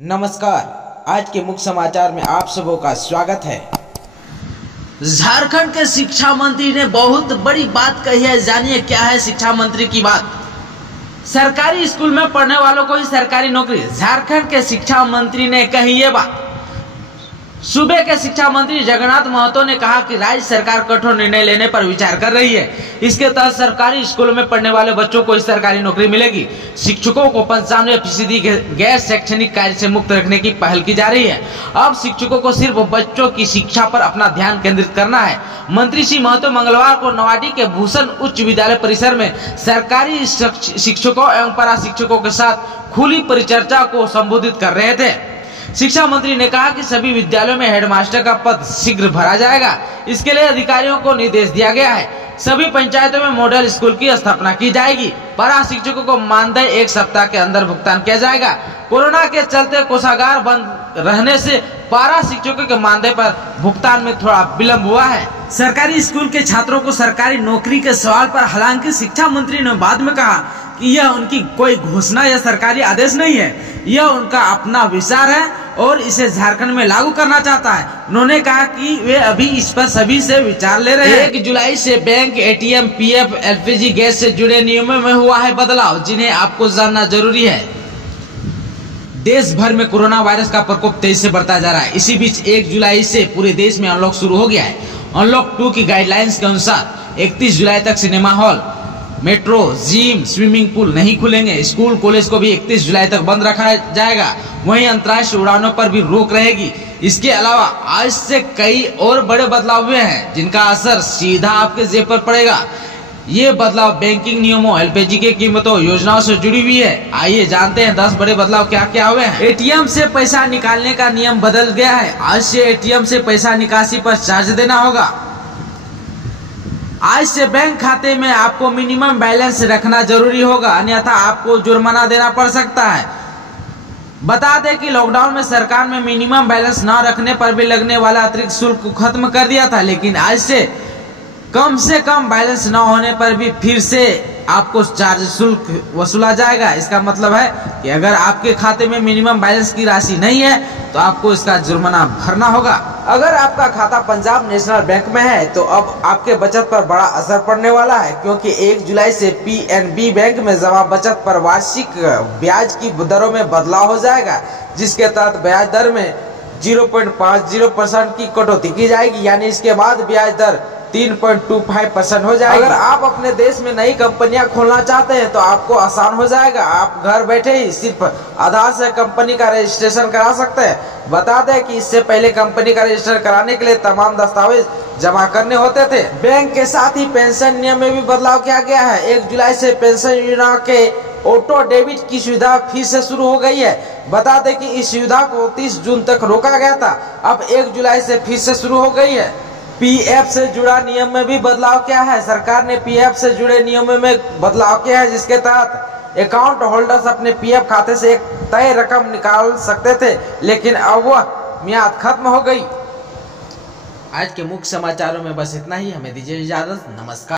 नमस्कार, आज के मुख्य समाचार में आप सबों का स्वागत है। झारखंड के शिक्षा मंत्री ने बहुत बड़ी बात कही है। जानिए क्या है शिक्षा मंत्री की बात। सरकारी स्कूल में पढ़ने वालों को ही सरकारी नौकरी। झारखंड के शिक्षा मंत्री ने कही ये बात। सूबे के शिक्षा मंत्री जगन्नाथ महतो ने कहा कि राज्य सरकार कठोर निर्णय लेने पर विचार कर रही है। इसके तहत सरकारी स्कूलों में पढ़ने वाले बच्चों को इस सरकारी नौकरी मिलेगी। शिक्षकों को 95% गैर शैक्षणिक कार्य से मुक्त रखने की पहल की जा रही है। अब शिक्षकों को सिर्फ बच्चों की शिक्षा पर अपना ध्यान केंद्रित करना है। मंत्री श्री महतो मंगलवार को नवाडी के भूषण उच्च विद्यालय परिसर में सरकारी शिक्षकों एवं पारा शिक्षकों के साथ खुली परिचर्चा को संबोधित कर रहे थे। शिक्षा मंत्री ने कहा कि सभी विद्यालयों में हेडमास्टर का पद शीघ्र भरा जाएगा। इसके लिए अधिकारियों को निर्देश दिया गया है। सभी पंचायतों में मॉडल स्कूल की स्थापना की जाएगी। पारा शिक्षकों को मानदेय 1 सप्ताह के अंदर भुगतान किया जाएगा। कोरोना के चलते कोषागार बंद रहने से पारा शिक्षकों के मानदेय पर भुगतान में थोड़ा विलम्ब हुआ है। सरकारी स्कूल के छात्रों को सरकारी नौकरी के सवाल पर हालांकि शिक्षा मंत्री ने बाद में कहा कि यह उनकी कोई घोषणा या सरकारी आदेश नहीं है, यह उनका अपना विचार है और इसे झारखंड में लागू करना चाहता है। उन्होंने कहा कि वे अभी इस पर सभी से विचार ले रहे हैं। 1 जुलाई से bank, ATM, PF, LPG gas से जुड़े नियमों में हुआ है बदलाव, जिन्हें आपको जानना जरूरी है। देश भर में कोरोना वायरस का प्रकोप तेजी से बढ़ता जा रहा है। इसी बीच 1 जुलाई से पूरे देश में अनलॉक शुरू हो गया है। अनलॉक 2 की गाइडलाइंस के अनुसार 31 जुलाई तक cinema hall, metro, gym, swimming pool नहीं खुलेंगे। स्कूल कॉलेज को भी 31 जुलाई तक बंद रखा जाएगा। वहीं अंतर्राष्ट्रीय उड़ानों पर भी रोक रहेगी। इसके अलावा आज से कई और बड़े बदलाव हुए हैं, जिनका असर सीधा आपके जेब पर पड़ेगा। ये बदलाव बैंकिंग नियमों, एलपीजी की कीमतों, योजनाओं से जुड़ी हुई है। आइए जानते हैं 10 बड़े बदलाव क्या क्या हुए हैं। एटीएम से पैसा निकालने का नियम बदल गया है। आज से एटीएम से पैसा निकासी पर चार्ज देना होगा। आज से बैंक खाते में आपको मिनिमम बैलेंस रखना जरूरी होगा, अन्यथा आपको जुर्माना देना पड़ सकता है। बता दें कि लॉकडाउन में सरकार में मिनिमम बैलेंस न रखने पर भी लगने वाला अतिरिक्त शुल्क को खत्म कर दिया था, लेकिन आज से कम बैलेंस न होने पर भी फिर से आपको चार्ज शुल्क वसूला जाएगा। इसका मतलब है कि अगर आपके खाते में मिनिमम बैलेंस की राशि नहीं है तो आपको इसका जुर्माना भरना होगा। अगर आपका खाता पंजाब नेशनल बैंक में है तो अब आपके बचत पर बड़ा असर पड़ने वाला है, क्योंकि 1 जुलाई से पीएनबी बैंक में जमा बचत पर वार्षिक ब्याज की दरों में बदलाव हो जाएगा, जिसके तहत ब्याज दर में 0.50% की कटौती की जाएगी। यानी इसके बाद ब्याज दर 3.25% हो जाएगा। अगर आप अपने देश में नई कंपनियां खोलना चाहते हैं तो आपको आसान हो जाएगा। आप घर बैठे ही सिर्फ आधार से कंपनी का रजिस्ट्रेशन करा सकते हैं। बता दें कि इससे पहले कंपनी का रजिस्टर कराने के लिए तमाम दस्तावेज जमा करने होते थे। बैंक के साथ ही पेंशन नियम में भी बदलाव किया गया है। 1 जुलाई से पेंशन योजना के ऑटो डेबिट की सुविधा फिर से शुरू हो गई है। बता दें कि इस सुविधा को 30 जून तक रोका गया था, अब 1 जुलाई से फिर से शुरू हो गई है। पीएफ से जुड़ा नियम में भी बदलाव किया है। सरकार ने पीएफ से जुड़े नियमों में बदलाव किया है, जिसके तहत अकाउंट होल्डर्स अपने पीएफ खाते से एक तय रकम निकाल सकते थे, लेकिन अब वह मियाद खत्म हो गई। आज के मुख्य समाचारों में बस इतना ही। हमें दीजिए इजाजत। नमस्कार।